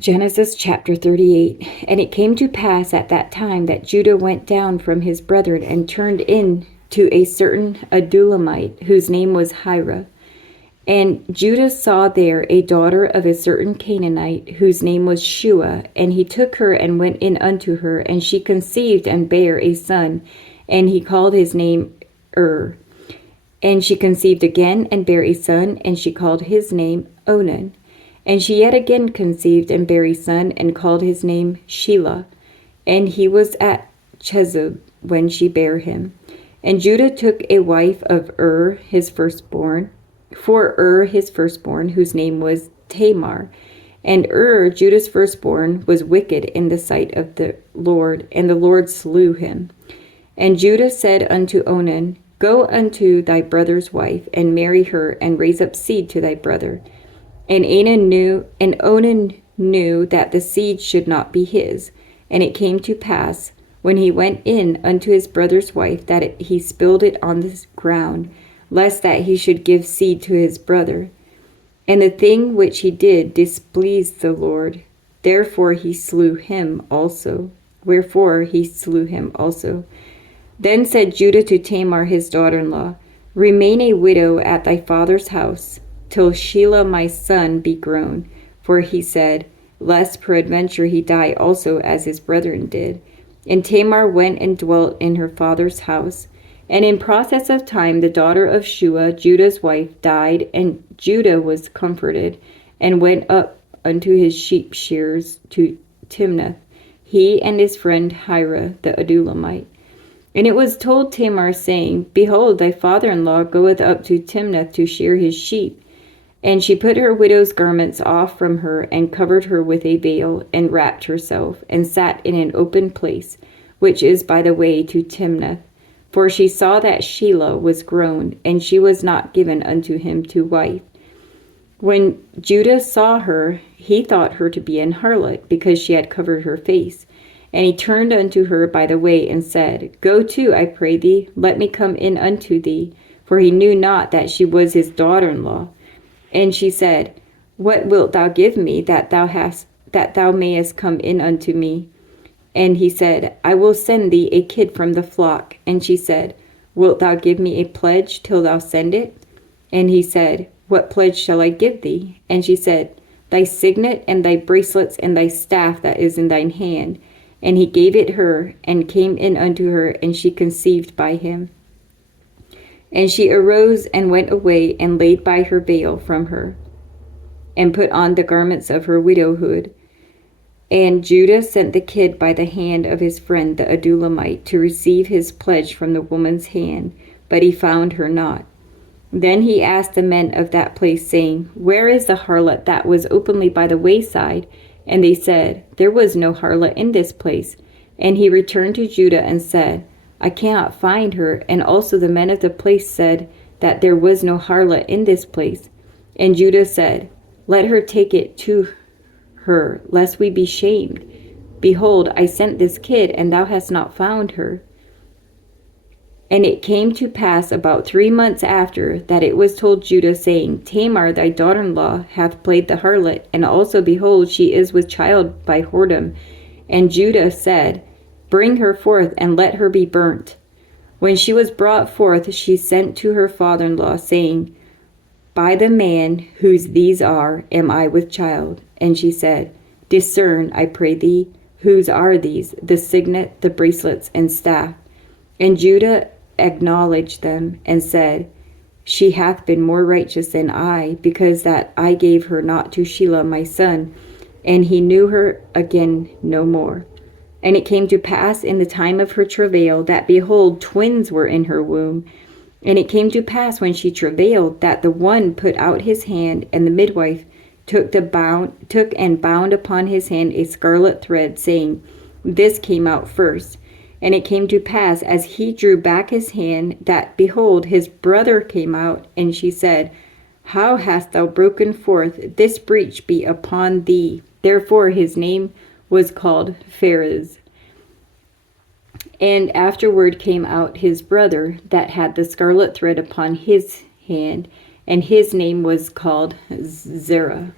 Genesis chapter 38. And it came to pass at that time that Judah went down from his brethren and turned in to a certain Adullamite, whose name was Hira. And Judah saw there a daughter of a certain Canaanite, whose name was Shua. And he took her and went in unto her, and she conceived and bare a son, and he called his name And she conceived again and bare a son, and she called his name Onan. And she yet again conceived and bare a son, and called his name Shelah. And he was at Chezib when she bare him. And Judah took a wife of his firstborn, whose name was Tamar. And Judah's firstborn, was wicked in the sight of the Lord, and the Lord slew him. And Judah said unto Onan, Go unto thy brother's wife, and marry her, and raise up seed to thy brother. And Onan knew that the seed should not be his. And it came to pass, when he went in unto his brother's wife, that he spilled it on the ground, lest that he should give seed to his brother. And the thing which he did displeased the Lord. Wherefore he slew him also. Then said Judah to Tamar his daughter-in-law, Remain a widow at thy father's house, till Shelah my son be grown. For he said, Lest peradventure he die also as his brethren did. And Tamar went and dwelt in her father's house. And in process of time the daughter of Shua, Judah's wife, died, and Judah was comforted, and went up unto his sheep shearers to Timnath, he and his friend Hira the Adullamite. And it was told Tamar, saying, Behold, thy father-in-law goeth up to Timnath to shear his sheep. And she put her widow's garments off from her, and covered her with a veil, and wrapped herself, and sat in an open place, which is by the way to Timnath. For she saw that Shelah was grown, and she was not given unto him to wife. When Judah saw her, he thought her to be an harlot, because she had covered her face. And he turned unto her by the way, and said, Go to, I pray thee, let me come in unto thee. For he knew not that she was his daughter-in-law. And she said, What wilt thou give me that thou mayest come in unto me? And he said, I will send thee a kid from the flock. And she said, Wilt thou give me a pledge till thou send it? And he said, What pledge shall I give thee? And she said, Thy signet, and thy bracelets, and thy staff that is in thine hand. And he gave it her, and came in unto her, and she conceived by him. And she arose and went away, and laid by her veil from her, and put on the garments of her widowhood. And Judah sent the kid by the hand of his friend the Adullamite to receive his pledge from the woman's hand, but he found her not. Then he asked the men of that place, saying, Where is the harlot that was openly by the wayside? And they said, There was no harlot in this place. And he returned to Judah and said, I cannot find her. And also the men of the place said that there was no harlot in this place. And Judah said, Let her take it to her, lest we be shamed. Behold, I sent this kid, and thou hast not found her. And it came to pass about 3 months after that it was told Judah, saying, Tamar thy daughter-in-law hath played the harlot, and also, behold, she is with child by whoredom. And Judah said, Bring her forth, and let her be burnt. When she was brought forth, she sent to her father-in-law, saying, By the man whose these are, am I with child. And she said, Discern, I pray thee, whose are these, the signet, the bracelets, and staff. And Judah acknowledged them, and said, She hath been more righteous than I, because that I gave her not to Shelah my son. And he knew her again no more. And it came to pass in the time of her travail, that, behold, twins were in her womb. And it came to pass when she travailed, that the one put out his hand, and the midwife took and bound upon his hand a scarlet thread, saying, This came out first. And it came to pass, as he drew back his hand, that, behold, his brother came out. And she said, How hast thou broken forth? This breach be upon thee. Therefore his name was called Pharez. And afterward came out his brother, that had the scarlet thread upon his hand, and his name was called Zerah.